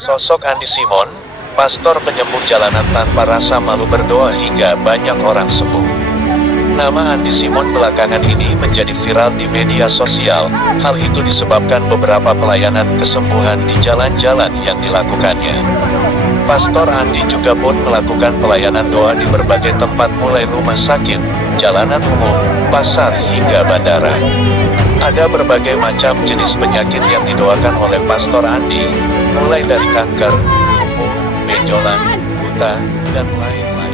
Sosok Andi Simon, pastor penyembuh jalanan tanpa rasa malu berdoa hingga banyak orang sembuh. Nama Andi Simon belakangan ini menjadi viral di media sosial. Hal itu disebabkan beberapa pelayanan kesembuhan di jalan-jalan yang dilakukannya. Pastor Andi juga pun melakukan pelayanan doa di berbagai tempat mulai rumah sakit, jalanan umum, pasar hingga bandara. Ada berbagai macam jenis penyakit yang didoakan oleh Pastor Andi, mulai dari kanker, lumpuh, benjolan, buta, dan lain-lain.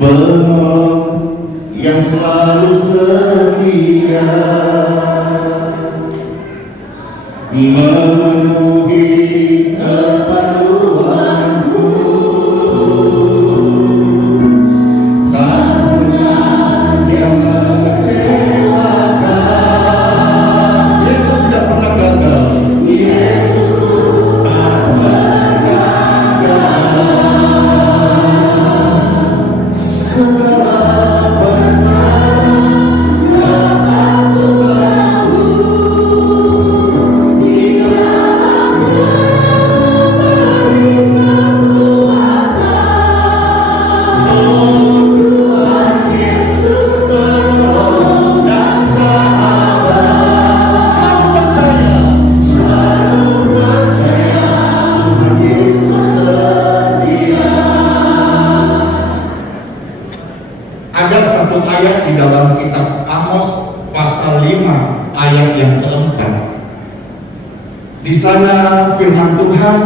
Penolong yang selalu setia memenuhi keperluanku, tangan yang mengecewakan. Yesus tidak pernah gagal. Yesus tak pernah gagal. Segala ada satu ayat di dalam kitab Amos pasal 5 ayat yang keempat. Di sana firman Tuhan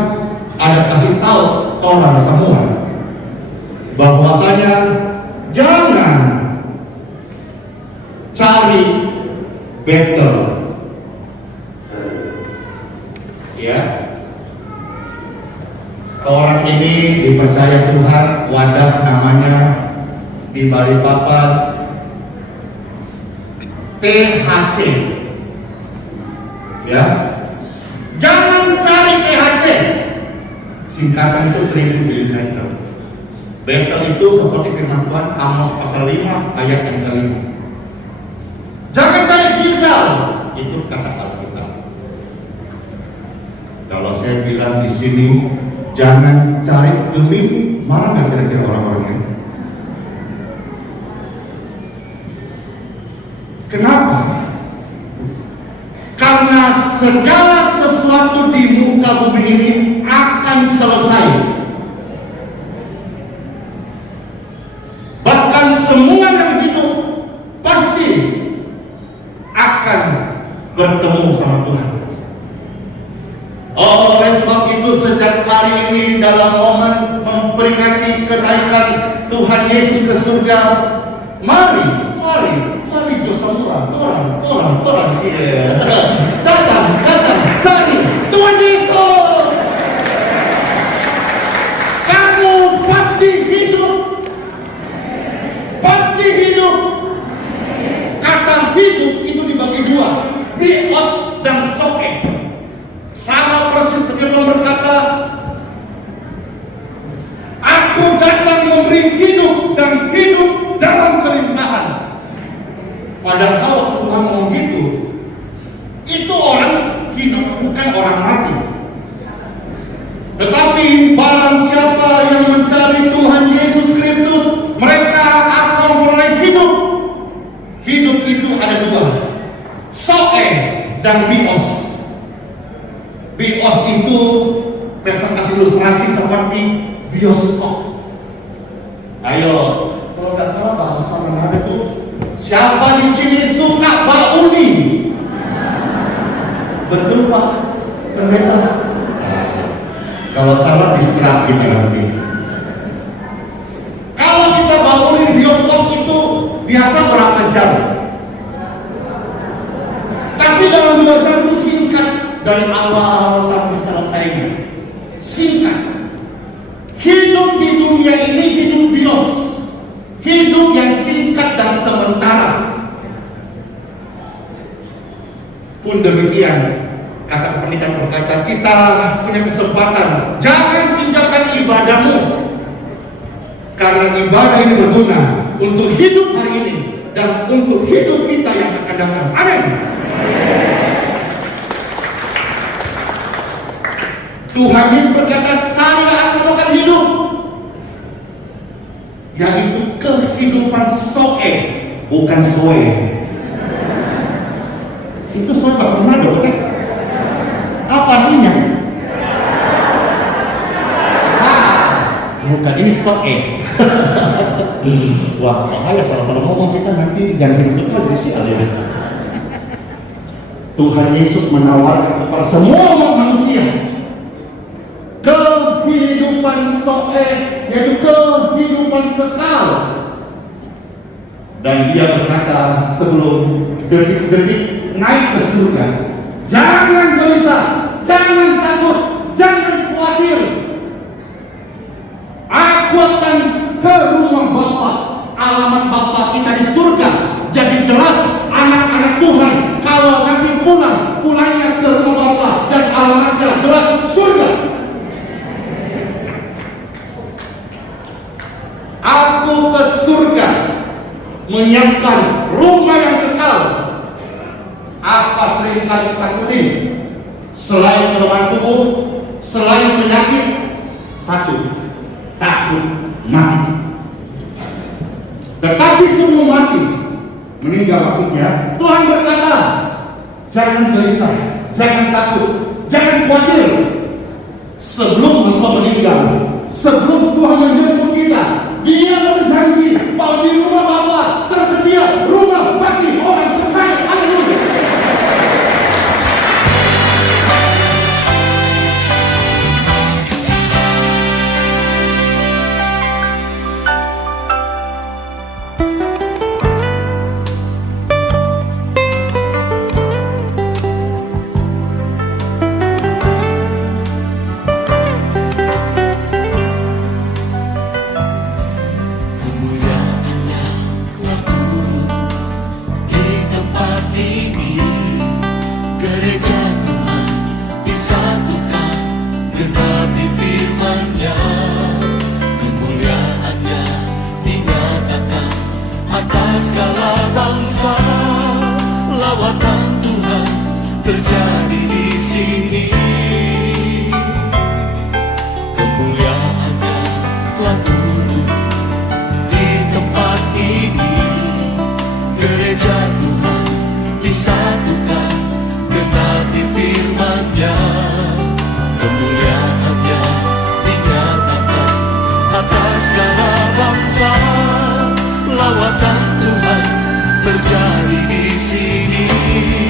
ada kasih tahu orang semua bahwasanya jangan cari battle, ya. Orang ini dipercaya Tuhan, wadah namanya di Balikpapan THC, ya. Jangan cari THC, singkatan itu trimethyl. Battle itu seperti firman Tuhan Amos pasal 5 ayat yang kelima. Jangan cari Gilgal, itu kata Alkitab. Kalau saya bilang di sini jangan cari geming, marah nggak kira-kira orang-orangnya? Kenapa? Karena segala sesuatu di muka bumi ini akan selesai. Bahkan semua yang hidup pasti akan bertemu sama Tuhan. Oleh sebab itu sejak hari ini dalam momen memperingati kenaikan Tuhan Yesus ke surga, mari semua orang sini datang cari Tuhan Yesus. Kamu pasti hidup. Kata hidup itu dibagi dua, bios dan soke. Sama persis firman berkata, aku datang memberi hidup dan hidup dalam kelimpahan. Padahal Tuhan ngomong gitu, itu orang hidup, bukan orang mati. Tetapi barang siapa yang mencari Tuhan Yesus Kristus, mereka akan memperoleh hidup. Hidup itu ada dua, soe dan bios. Bios itu presentasi ilustrasi seperti bioskop. Ayo, kalau nggak salah bahasa mana ada tuh? Siapa di sini suka bauni? Betul Pak Pendeta? Kalau salah distrap kita nanti. Kalau kita bauni di bioskop itu biasa berapa jam? Tapi dalam 2 jam itu singkat, dari awal sampai selesainya. Singkat. Hidup di dunia ini hidup bios. Hidup yang singkat dan sementara. Pun demikian, kata pernikahan berkata, kita punya kesempatan, jangan tinggalkan ibadahmu, karena ibadah ini berguna untuk hidup hari ini dan untuk hidup kita yang akan datang. Amin. Tuhan Yesus berkata, carilah aku akan hidup, yaitu kehidupan soe, bukan soe. Itu soe bahasa Manado, betul? Apa artinya? Bukan, ini soe. Wah, bahaya salah-salah ngomong kita nanti jangan hidup betul di sial ya. Tuhan Yesus menawarkan kepada semua manusia kehidupan soe, yaitu kehidupan kekal. Dan dia berkata sebelum detik-detik naik ke surga, jangan gelisah, jangan takut, jangan khawatir. Aku akan ke rumah Bapa, alamat Bapa kita di surga. Jadi jelas anak-anak Tuhan kalau nanti pulangnya ke rumah Bapa dan alamatnya jelas surga. Aku ke surga menyiapkan rumah yang kekal. Apa seringkali takuti? Selain kelemahan tubuh, selain penyakit, satu, takut mati. Tetapi semua mati, meninggal maksudnya. Tuhan berkata, jangan gelisah, jangan takut, jangan khawatir. Sebelum engkau meninggal, sebelum Tuhan menjemput kita, Dia berjanji bahwa di rumah Bapa tersedia rumah bagi orang percaya. Haleluya. terjadi di sini.